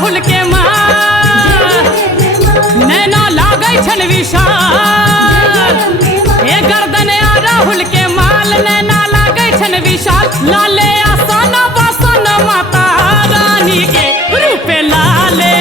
राहुल के माँ नैना लागे छन विशाल हे गर्दन राहुल के माल नैना लागे छन विशाल लाले आसन वासन माता रानी के रूपे लाले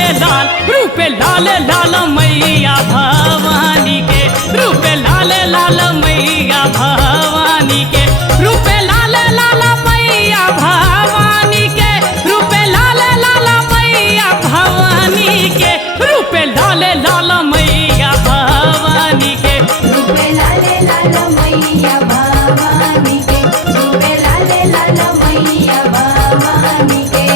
लाल मैया भवानी के रूपे लाले लाल मैया भवानी के रूपे लाले लाल मैया भवानी के रूपे लाले लाल मैया भवानी के रूपे लाले लाल मैया भवानी के रूपे लाले लाल मैया भवानी के रूपे लाले लाल मैया भवानी के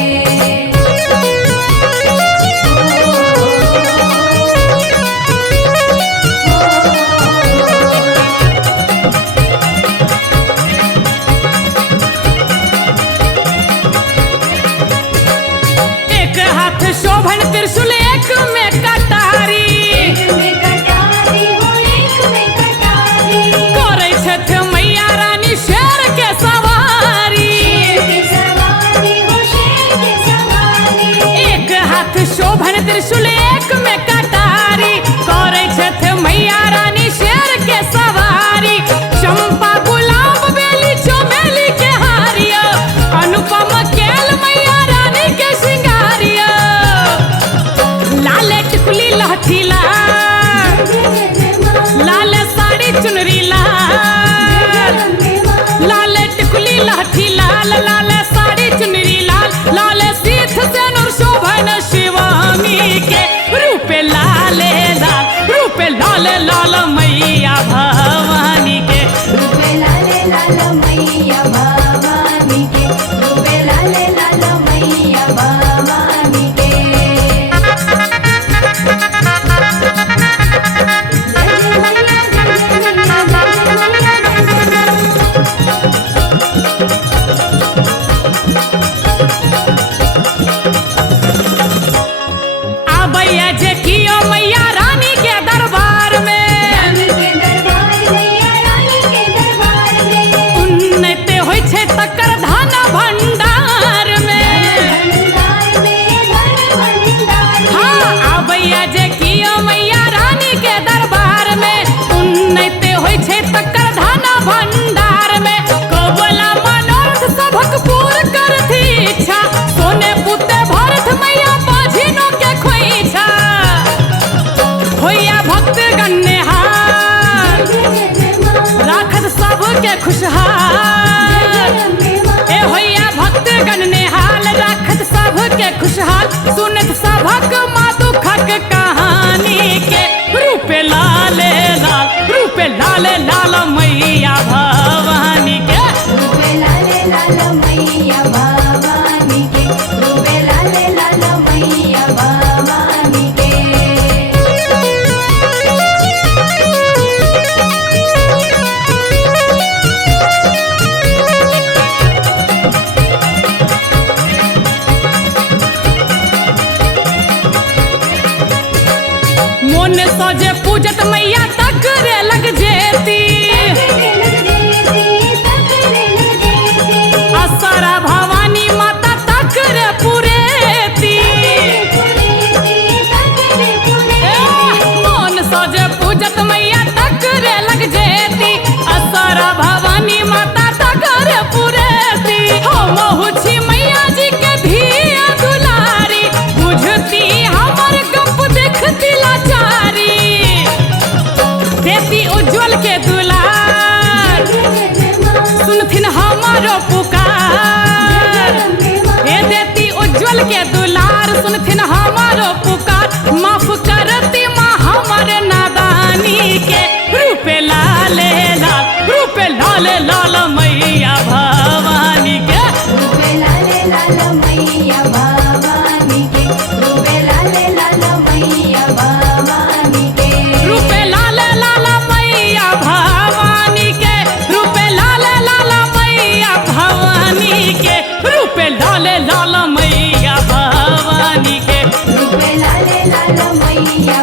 एक हाथ शोभन त्रिशूल एक में कटारी करे छथ मैया रानी शेर के सवारी एक हाथ शोभन त्रिशूल एक में कटारी करे छथ मैया रानी शेर के सवारी चंपा गुलाब बेली चमेली के हारिया अनुपम केल मैया रानी के सिंगारिया लाले टिकुली लहठी लाल साड़ी चुनरी लाल लाले टिकुली लहठी लाल लाल साड़ी चुनरी लाल लाल सीथ सेनुर शोभन शिवानी के रूपे लाले लाल मैया भवानी के रूपे लाले लाल मैया भवानी के रूपे लाले लाल मैया भवानी के आबैया जे कियो मैया रानी के दरबार में रानी के दरबार मैया रानी के दरबार में उन्नति होइ छै तकर धन भंडार में भंडार में धन भंडार हाँ आबैया जे कियो मैया रानी के दरबार में उन्नति होइ छै तकर धन भंडार में कबला मनोरथ सभक पूर करथि इच्छा सोने पुते भरत मैया बाझिनो के खोइछा होइया भक्त गन्नेहार राखत सबके खुशहाल ए होइया भक्त गन्नेहाल राखत सबके खुशहाल सुनत सभक माँ दुखक कहानी के रूपे लाले लाल मैया भवानी के रूपे लाले लाल मैया भवानी के रूपे लाले लाल मैया भवानी के मोन सजे पूजत मैया तकरे लग जेती असरा भवानी माता तकरे पुरेती मोन सजे पूजत मैया तकरे लग जेती असरा भवानी माता तकरे पुरेती हम हुछि मैया जी के धिया दुलारी बुझती हमर गप देखती लाचारी देती उज्जवल के दुलार सुनथिन हमारो पुकार हे देती उज्जवल के दुलार सुनथिन हमारो पुकार माफ करती माँ हमारे नादानी के रूपे लाले लाल मैया भवानी के रूपे लाले लाल मैया भवानी के रूपे लाले लाल मैया भवानी के रूपे लाले लाल मैया भवानी के रूपे लाले लाल मैया भवानी के रूपे लाले लाल मैया भवानी के रूपे लाले लाल मैया